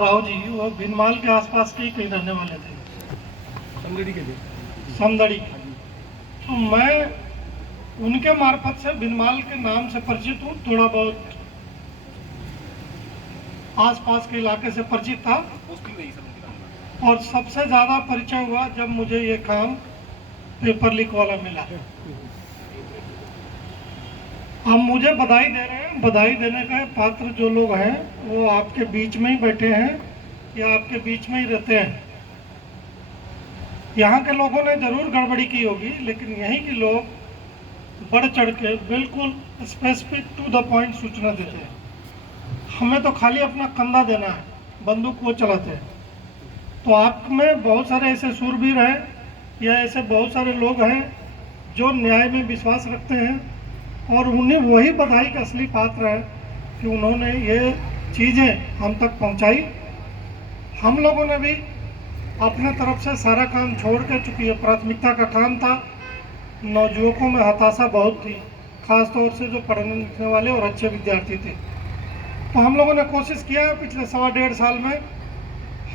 राव जी वो भिनमाल के आसपास के ही कहीं रहने वाले थे, समदड़ी के लिए। समदड़ी। तो मैं उनके मार्फत से भिनमाल के नाम से परिचित हूँ, थोड़ा बहुत आसपास के इलाके से परिचित था। और सबसे ज़्यादा परिचय हुआ जब मुझे ये काम पेपर लीक वाला मिला। अब मुझे बधाई दे रहे हैं, बधाई देने का पात्र जो लोग हैं वो आपके बीच में ही बैठे हैं या आपके बीच में ही रहते हैं। यहाँ के लोगों ने जरूर गड़बड़ी की होगी, लेकिन यहीं के लोग बढ़ चढ़ के बिल्कुल स्पेसिफिक टू द पॉइंट सूचना देते हैं। हमें तो खाली अपना कंधा देना है, बंदूक वो चलाते हैं। तो आप में बहुत सारे ऐसे सूरवीर हैं या ऐसे बहुत सारे लोग हैं जो न्याय में विश्वास रखते हैं और उन्हें वही बधाई का असली पात्र है कि उन्होंने ये चीज़ें हम तक पहुंचाई। हम लोगों ने भी अपने तरफ से सारा काम छोड़ के, चूँकि ये प्राथमिकता का काम था, नौजुवकों में हताशा बहुत थी, खास तौर से जो पढ़ने लिखने वाले और अच्छे विद्यार्थी थे। तो हम लोगों ने कोशिश किया है, पिछले 1.5 साल में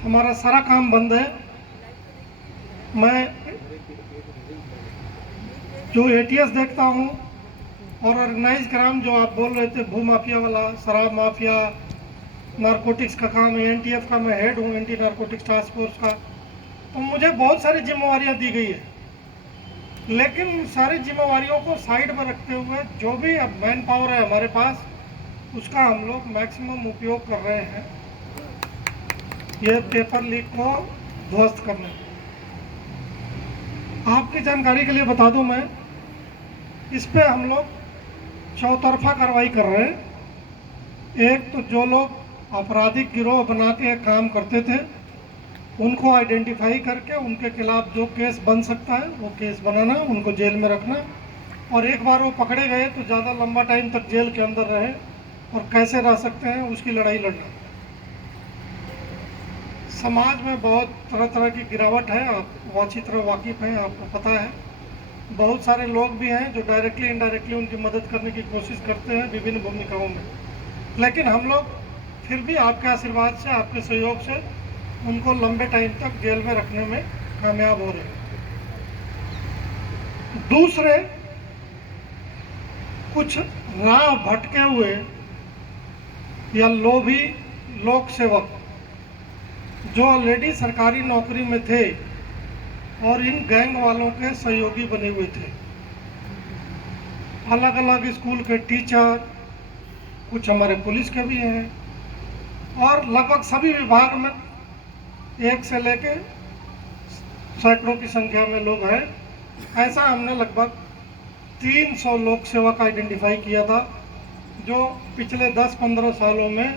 हमारा सारा काम बंद है। मैं जो एटीएस देखता हूँ और ऑर्गेनाइज क्राइम जो आप बोल रहे थे, भू माफिया वाला, शराब माफिया, नारकोटिक्स का काम है, एनटीएफ का मैं हेड हूँ, एंटी नारकोटिक्स टास्क फोर्स का। तो मुझे बहुत सारी जिम्मेवारियाँ दी गई है, लेकिन सारी जिम्मेवारियों को साइड में रखते हुए जो भी अब मैन पावर है हमारे पास, उसका हम लोग मैक्सिमम उपयोग कर रहे हैं ये पेपर लीक को ध्वस्त करने में। आपकी जानकारी के लिए बता दूं, मैं इस पे हम लोग चौतरफा कार्रवाई कर रहे हैं। एक तो जो लोग आपराधिक गिरोह बना के काम करते थे उनको आइडेंटिफाई करके उनके खिलाफ जो केस बन सकता है वो केस बनाना, उनको जेल में रखना, और एक बार वो पकड़े गए तो ज़्यादा लंबा टाइम तक जेल के अंदर रहे और कैसे रह सकते हैं उसकी लड़ाई लड़ना। समाज में बहुत तरह तरह की गिरावट है, आप अच्छी तरह वाकिफ़ हैं, आपको पता है। बहुत सारे लोग भी हैं जो डायरेक्टली इनडायरेक्टली उनकी मदद करने की कोशिश करते हैं विभिन्न भूमिकाओं में, लेकिन हम लोग फिर भी आपके आशीर्वाद से, आपके सहयोग से उनको लंबे टाइम तक जेल में रखने में कामयाब हो रहे हैं। दूसरे कुछ राह भटके हुए या लोभी लोक सेवक जो ऑलरेडी सरकारी नौकरी में थे और इन गैंग वालों के सहयोगी बने हुए थे, अलग अलग स्कूल के टीचर, कुछ हमारे पुलिस के भी हैं, और लगभग सभी विभाग में एक से लेके सैकड़ों की संख्या में लोग हैं। ऐसा हमने लगभग 300 लोक सेवक आइडेंटिफाई किया था जो पिछले 10-15 सालों में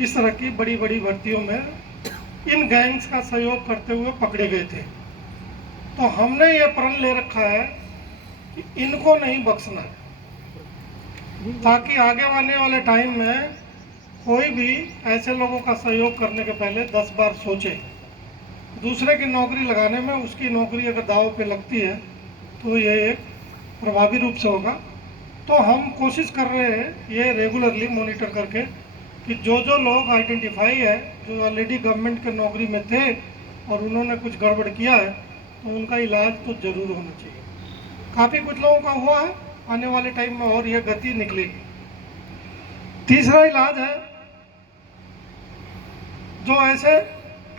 इस तरह की बड़ी बड़ी भर्तियों में इन गैंग्स का सहयोग करते हुए पकड़े गए थे। तो हमने ये प्रण ले रखा है कि इनको नहीं बख्शना, ताकि आगे आने वाले टाइम में कोई भी ऐसे लोगों का सहयोग करने के पहले 10 बार सोचे। दूसरे की नौकरी लगाने में उसकी नौकरी अगर दांव पे लगती है तो ये एक प्रभावी रूप से होगा। तो हम कोशिश कर रहे हैं ये रेगुलरली मॉनिटर करके कि जो जो लोग आइडेंटिफाई है, जो ऑलरेडी गवर्नमेंट के नौकरी में थे और उन्होंने कुछ गड़बड़ किया है, तो उनका इलाज तो ज़रूर होना चाहिए। काफ़ी कुछ लोगों का हुआ है, आने वाले टाइम में और ये गति निकलेगी। तीसरा इलाज है जो ऐसे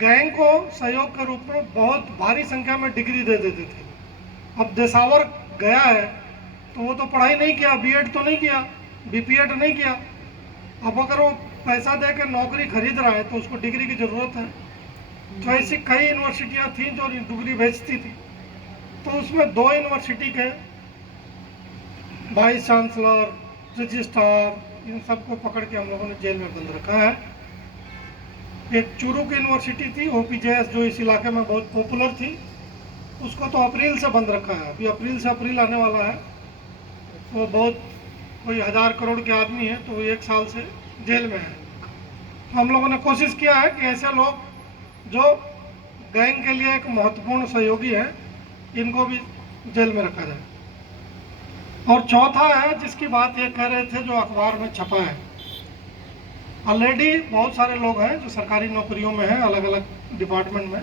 गैंग को सहयोग के रूप में बहुत भारी संख्या में डिग्री दे देते थे। अब देसावर गया है तो वो तो पढ़ाई नहीं किया, बीएड तो नहीं किया, बीपीएड नहीं किया। अब अगर वो पैसा दे के नौकरी खरीद रहा है तो उसको डिग्री की ज़रूरत है। तो ऐसी कई यूनिवर्सिटियाँ थीं जो डिग्री भेजती थी, तो उसमें 2 यूनिवर्सिटी के वाइस चांसलर, रजिस्ट्रार, इन सबको पकड़ के हम लोगों ने जेल में बंद रखा है। एक चूरू की यूनिवर्सिटी थी ओपीजेएस, जो इस इलाके में बहुत पॉपुलर थी, उसको तो अप्रैल से बंद रखा है। अभी अप्रैल से अप्रैल आने वाला है, वो बहुत कोई 1000 करोड़ के आदमी है, तो वो 1 साल से जेल में है। हम लोगों ने कोशिश किया है कि ऐसे लोग जो गैंग के लिए एक महत्वपूर्ण सहयोगी हैं, इनको भी जेल में रखा जाए। और चौथा है जिसकी बात ये कह रहे थे, जो अखबार में छपा है, ऑलरेडी बहुत सारे लोग हैं जो सरकारी नौकरियों में हैं, अलग अलग डिपार्टमेंट में,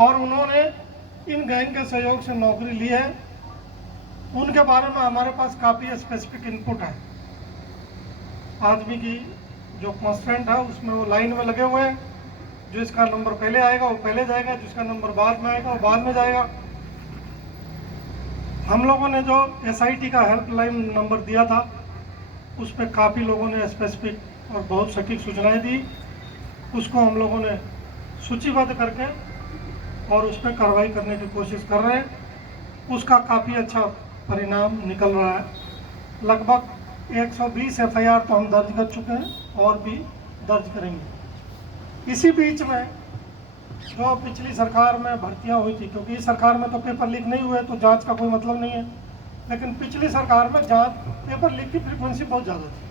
और उन्होंने इन गैंग के सहयोग से नौकरी ली है। उनके बारे में हमारे पास काफ़ी स्पेसिफिक इनपुट है। आदमी की जो कॉन्स्टेंट है उसमें वो लाइन में लगे हुए हैं, जो इसका नंबर पहले आएगा वो पहले जाएगा, जिसका नंबर बाद में आएगा वो बाद में जाएगा। हम लोगों ने जो SIT का हेल्पलाइन नंबर दिया था उस पर काफ़ी लोगों ने स्पेसिफिक और बहुत सटीक सूचनाएं दी। उसको हम लोगों ने सूचीबद्ध करके और उस पर कार्रवाई करने की कोशिश कर रहे हैं। उसका काफ़ी अच्छा परिणाम निकल रहा है। लगभग 120 FIR तो हम दर्ज कर चुके हैं और भी दर्ज करेंगे। इसी बीच में जो पिछली सरकार में भर्तियां हुई थी, क्योंकि इस सरकार में तो पेपर लीक नहीं हुए तो जांच का कोई मतलब नहीं है, लेकिन पिछली सरकार में जांच पेपर लीक की फ्रीक्वेंसी बहुत ज़्यादा थी।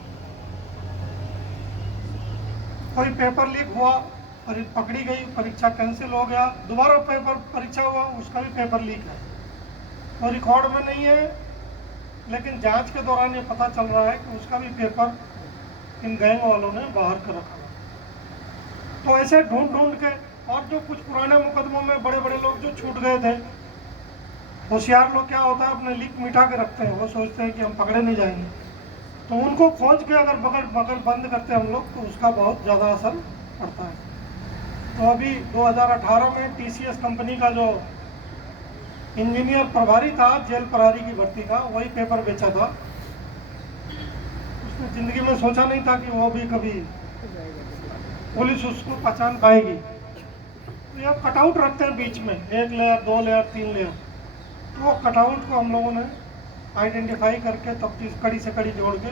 कोई पेपर लीक हुआ, पकड़ी गई, परीक्षा कैंसिल हो गया, दोबारा पेपर परीक्षा हुआ, उसका भी पेपर लीक है। तो रिकॉर्ड में नहीं है, लेकिन जांच के दौरान ये पता चल रहा है कि उसका भी पेपर इन गैंग वालों ने बाहर कर रखा है। तो ऐसे ढूंढ ढूंढ के, और जो कुछ पुराने मुकदमों में बड़े बड़े लोग जो छूट गए थे, होशियार लोग क्या होता है अपने लीक मिटा के रखते हैं, वो सोचते हैं कि हम पकड़े नहीं जाएंगे, तो उनको खोज के अगर बगल बंद करते हैं हम लोग तो उसका बहुत ज़्यादा असर पड़ता है। तो अभी 2018 में TCS कंपनी का जो इंजीनियर प्रभारी था जेल प्रभारी की भर्ती का, वही पेपर बेचा था। उसने ज़िंदगी में सोचा नहीं था कि वो भी कभी पुलिस उसको पहचान पाएगी। तो यह कटआउट रखते हैं बीच में, 1 लेयर 2 लेयर 3 लेयर, तो वो कटआउट को हम लोगों ने आइडेंटिफाई करके तफ्तीश कड़ी से कड़ी जोड़ के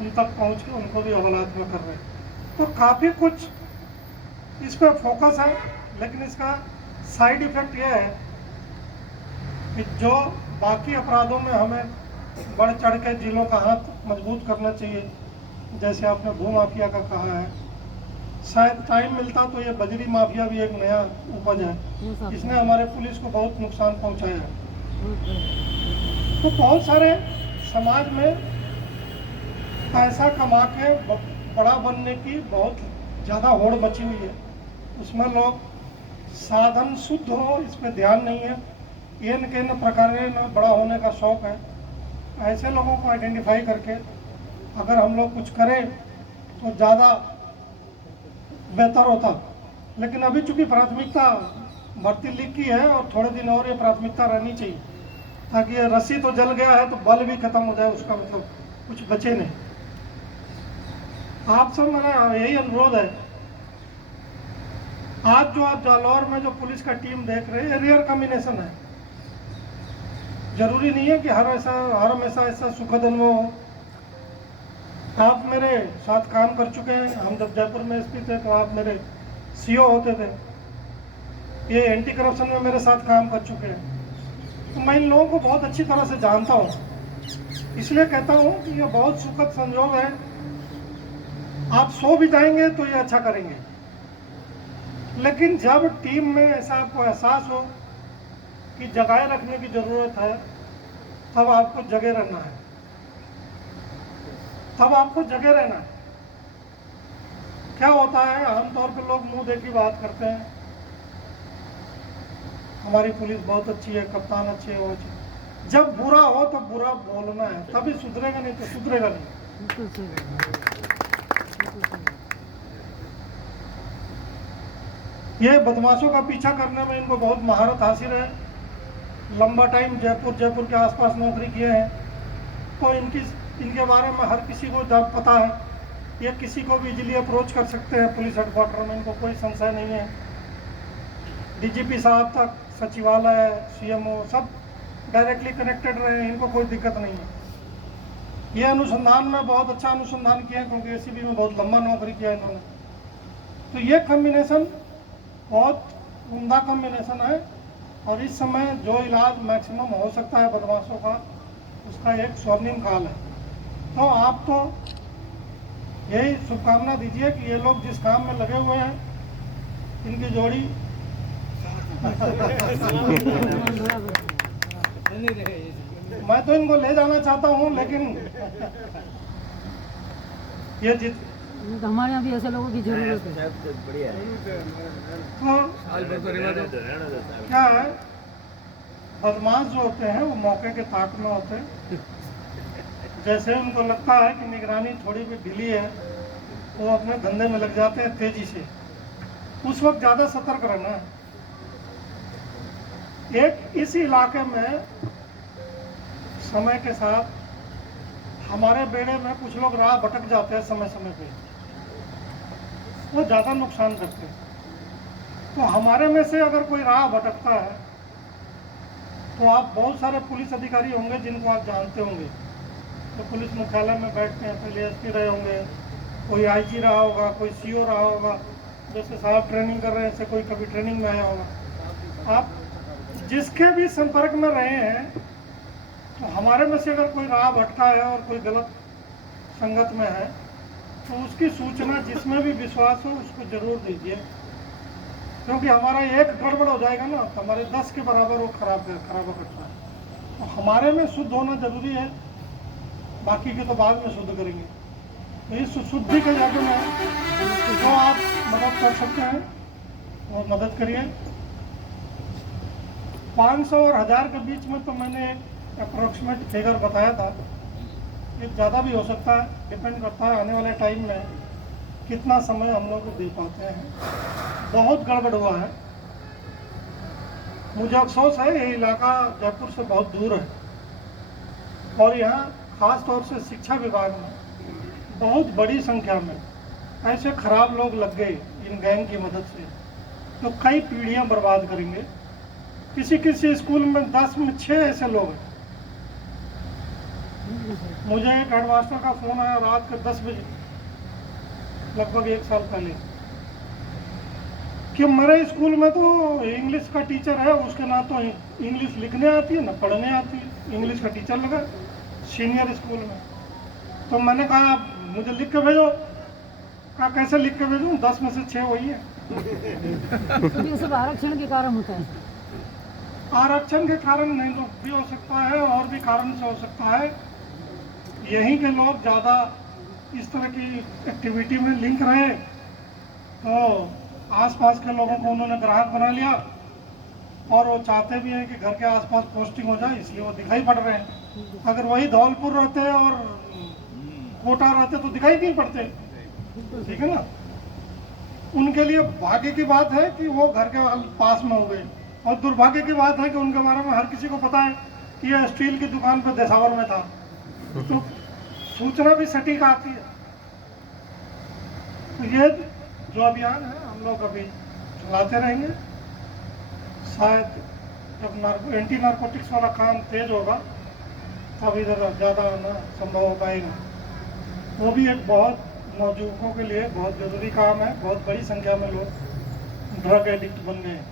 उन तक पहुंच के उनको भी हवालात में कर रहे हैं। तो काफ़ी कुछ इस पर फोकस है, लेकिन इसका साइड इफ़ेक्ट यह है कि जो बाकी अपराधों में हमें बढ़ चढ़ के जिलों का हाथ मजबूत करना चाहिए, जैसे आपने भू माफिया का कहा है, शायद टाइम मिलता तो ये बजरी माफिया भी एक नया उपज है, इसने हमारे पुलिस को बहुत नुकसान पहुंचाया है। तो बहुत सारे समाज में पैसा कमा के बड़ा बनने की बहुत ज़्यादा होड़ मची हुई है, उसमें लोग साधन शुद्ध हो इस पर ध्यान नहीं है, ये न प्रकार न बड़ा होने का शौक है। ऐसे लोगों को आइडेंटिफाई करके अगर हम लोग कुछ करें तो ज़्यादा बेहतर होता। लेकिन अभी चूंकि प्राथमिकता भर्ती लीक की है और थोड़े दिन और ये प्राथमिकता रहनी चाहिए, ताकि ये रस्सी तो जल गया है तो बल भी खत्म हो जाए, उसका मतलब कुछ बचे नहीं। आप सब मेरा यही अनुरोध है, आज जो आप जालौर में जो पुलिस का टीम देख रहे हैं, रेयर कॉम्बिनेशन है। जरूरी नहीं है कि हर हमेशा ऐसा सुखद अनुभव हो। आप मेरे साथ काम कर चुके हैं, हम जब जयपुर में SP थे तो आप मेरे CO होते थे, ये एंटी करप्शन में मेरे साथ काम कर चुके हैं, तो मैं इन लोगों को बहुत अच्छी तरह से जानता हूँ। इसलिए कहता हूँ कि ये बहुत सुखद संजोग है। आप सो भी जाएंगे तो ये अच्छा करेंगे, लेकिन जब टीम में ऐसा आपको एहसास हो कि जगाए रखने की ज़रूरत है, तब आपको जगे रहना है, तब आपको जगे रहना है। क्या होता है, आमतौर पर लोग मुंह देखी बात करते हैं, हमारी पुलिस बहुत अच्छी है, कप्तान अच्छे हो। जब बुरा हो तो बुरा बोलना है, तभी सुधरेगा, नहीं तो सुधरेगा नहीं। ये बदमाशों का पीछा करने में इनको बहुत महारत हासिल है। लंबा टाइम जयपुर के आसपास नौकरी किए हैं, तो इनके बारे में हर किसी को पता है। ये किसी को भी इजीली अप्रोच कर सकते हैं पुलिस हेडक्वार्टर में, इनको कोई संशय नहीं है। DGP साहब तक, सचिवालय, CMO सब डायरेक्टली कनेक्टेड रहे हैं, इनको कोई दिक्कत नहीं है। ये अनुसंधान में बहुत अच्छा अनुसंधान किया है, क्योंकि ACP में बहुत लंबा नौकरी किया है इन्होंने। तो ये कॉम्बिनेशन बहुत उम्दा कॉम्बिनेशन है, और इस समय जो इलाज मैक्सिमम हो सकता है बदमाशों का, उसका एक स्वर्णिम काल है। तो आप तो यही शुभकामना दीजिए कि ये लोग जिस काम में लगे हुए हैं, इनकी जोड़ी मैं तो इनको ले जाना चाहता हूँ, लेकिन ये नहीं तो हमारे यहाँ भी ऐसे लोगों की जरूरत है। तो आज भर तो रिवाज हो। क्या है, बदमाश जो होते हैं वो मौके के ताक में होते हैं। जैसे उनको लगता है कि निगरानी थोड़ी भी ढीली है, वो अपने धंधे में लग जाते हैं तेजी से। उस वक्त ज़्यादा सतर्क रहना है। एक इस इलाके में समय के साथ हमारे बेड़े में कुछ लोग राह भटक जाते हैं समय समय पे, वो ज़्यादा नुकसान करते हैं। तो हमारे में से अगर कोई राह भटकता है तो आप बहुत सारे पुलिस अधिकारी होंगे जिनको आप जानते होंगे, तो पुलिस मुख्यालय में बैठते हैं, पहले एसपी रहे होंगे, कोई आईजी रहा होगा, कोई सीओ रहा होगा, जैसे साहब ट्रेनिंग कर रहे हैं ऐसे कोई कभी ट्रेनिंग में आया होगा। आप जिसके भी संपर्क में रहे हैं, तो हमारे में से अगर कोई राह भटका है और कोई गलत संगत में है तो उसकी सूचना जिसमें भी विश्वास हो उसको जरूर दीजिए, क्योंकि हमारा एक गड़बड़ हो जाएगा ना तो हमारे 10 के बराबर वो खराब करता है। तो हमारे में शुद्ध होना जरूरी है, बाकी के तो बाद में शुद्ध करेंगे। तो इस शुद्धि के जादू में जो आप मदद कर सकते हैं वो मदद करिए। 500 और 1000 के बीच में तो मैंने अप्रोक्सीमेट फिगर बताया था, ये ज़्यादा भी हो सकता है, डिपेंड करता है आने वाले टाइम में कितना समय हम लोग दे पाते हैं। बहुत गड़बड़ हुआ है, मुझे अफसोस है ये इलाका जयपुर से बहुत दूर है और यहाँ खास तौर से शिक्षा विभाग में बहुत बड़ी संख्या में ऐसे खराब लोग लग गए इन गैंग की मदद से, तो कई पीढ़ियाँ बर्बाद करेंगे। किसी किसी स्कूल में 10 में 6 ऐसे लोग हैं। मुझे एक हेडमास्टर का फ़ोन आया रात के 10 बजे, लगभग 1 साल पहले, कि मेरे स्कूल में तो इंग्लिश का टीचर है, उसके ना तो इंग्लिश लिखने आती है ना पढ़ने आती है, इंग्लिश का टीचर लगा सीनियर स्कूल में। तो मैंने कहा आप मुझे लिख के भेजो। कहा कैसे लिख के भेजूँ, 10 में से 6 वही है। ये सब आरक्षण के कारण होता है। आरक्षण के कारण नहीं तो भी हो सकता है और भी कारण से हो सकता है। यहीं के लोग ज़्यादा इस तरह की एक्टिविटी में लिंक रहे तो आसपास के लोगों को उन्होंने ग्राहक बना लिया और वो चाहते भी हैं कि घर के आसपास पोस्टिंग हो जाए, इसलिए वो दिखाई पड़ रहे हैं। अगर वही धौलपुर रहते और कोटा रहते तो दिखाई नहीं पड़ते, ठीक है ना। उनके लिए भाग्य की बात है कि वो घर के पास में हो गए और दुर्भाग्य की बात है कि उनके बारे में हर किसी को पता है कि यह स्टील की दुकान पर देसावर में था, तो सूचना भी सटीक आती है। तो ये जो अभियान है हम लोग अभी चलाते रहेंगे। शायद जब एंटी नारकोटिक्स वाला काम तेज होगा तब इधर ज़्यादा आना संभव हो पाएगा। वो भी एक बहुत नौजुवकों के लिए बहुत ज़रूरी काम है। बहुत बड़ी संख्या में लोग ड्रग एडिक्ट बन गए हैं।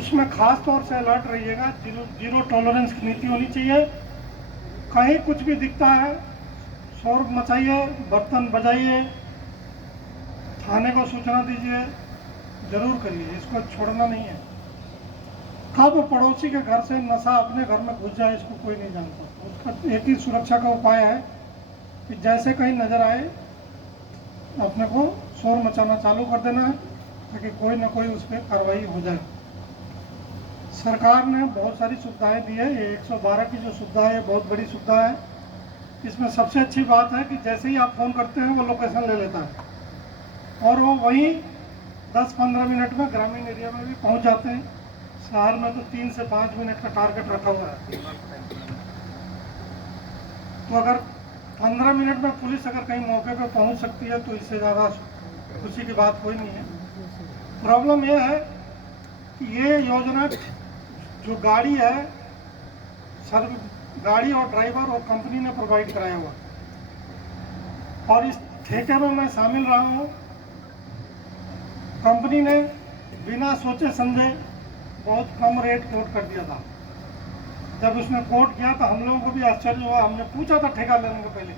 उसमें खास तौर से अलर्ट रहिएगा। जीरो टॉलरेंस की नीति होनी चाहिए। कहीं कुछ भी दिखता है शोर मचाइए, बर्तन बजाइए, थाने को सूचना दीजिए, जरूर करिए, इसको छोड़ना नहीं है। कब पड़ोसी के घर से नशा अपने घर में घुस जाए इसको कोई नहीं जानता। उसका एक ही सुरक्षा का उपाय है कि जैसे कहीं नजर आए अपने को शोर मचाना चालू कर देना है ताकि कोई ना कोई उस पर कार्रवाई हो जाए। सरकार ने बहुत सारी सुविधाएं दी है। ये 112 की जो सुविधा है बहुत बड़ी सुविधा है। इसमें सबसे अच्छी बात है कि जैसे ही आप फ़ोन करते हैं वो लोकेशन ले लेता है और वो वहीं 10-15 मिनट में ग्रामीण एरिया में भी पहुंच जाते हैं। शहर में तो 3 से 5 मिनट का टारगेट रखा हुआ है। तो अगर 15 मिनट में पुलिस अगर कहीं मौके पर पहुंच सकती है तो इससे ज़्यादा खुशी की बात कोई नहीं है। प्रॉब्लम यह है कि ये योजना जो गाड़ी है, गाड़ी और ड्राइवर और कंपनी ने प्रोवाइड कराया हुआ और इस ठेके में मैं शामिल रहा हूँ। कंपनी ने बिना सोचे समझे बहुत कम रेट कोट कर दिया था। जब उसने कोट किया तो हम लोगों को भी आश्चर्य हुआ। हमने पूछा था ठेका लेने के पहले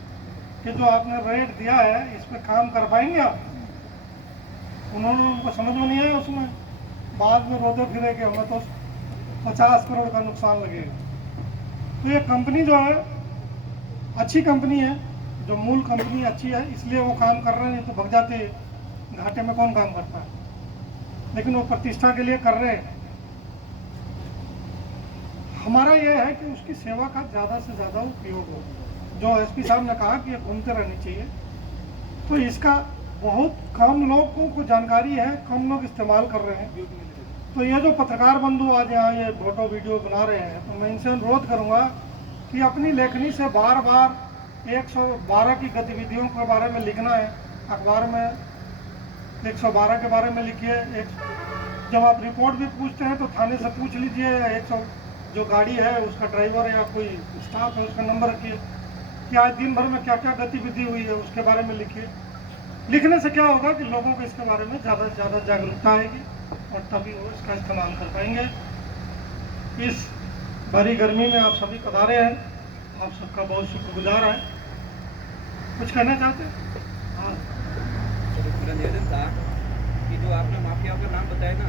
कि जो आपने रेट दिया है इस पर काम कर पाएंगे आप? उनको समझ में नहीं आया। उसमें बाद में रोते फिरे कि हमें तो 50 करोड़ का नुकसान लगेगा। तो ये कंपनी जो है अच्छी कंपनी है, जो मूल कंपनी अच्छी है इसलिए वो काम कर रहे हैं, नहीं तो भग जाते, घाटे में कौन काम करता है, लेकिन वो प्रतिष्ठा के लिए कर रहे हैं। हमारा ये है कि उसकी सेवा का ज़्यादा से ज़्यादा उपयोग हो। जो एसपी साहब ने कहा कि ये घूमते रहनी चाहिए, तो इसका बहुत कम लोगों को जानकारी है, कम लोग इस्तेमाल कर रहे हैं। तो ये जो पत्रकार बंधु आज यहाँ ये फोटो वीडियो बना रहे हैं, तो मैं इनसे अनुरोध करूँगा कि अपनी लेखनी से बार बार 112 की गतिविधियों के बारे में लिखना है। अखबार में 112 के बारे में लिखिए। जब आप रिपोर्ट भी पूछते हैं तो थाने से पूछ लीजिए, 100 जो गाड़ी है उसका ड्राइवर या कोई स्टाफ है उसका नंबर रखिए कि आज दिन भर में क्या क्या गतिविधि हुई है, उसके बारे में लिखिए। लिखने से क्या होगा कि लोगों को इसके बारे में ज़्यादा से ज़्यादा जागरूकता आएगी और तभी वो इसका इस्तेमाल कर पाएंगे। इस भरी गर्मी में आप सभी पधारे हैं, आप सबका बहुत शुक्रगुजार है। कुछ कहना चाहते हैं? हाँ, सर, मेरा निवेदन था कि जो आपने माफियाओं का नाम बताया ना,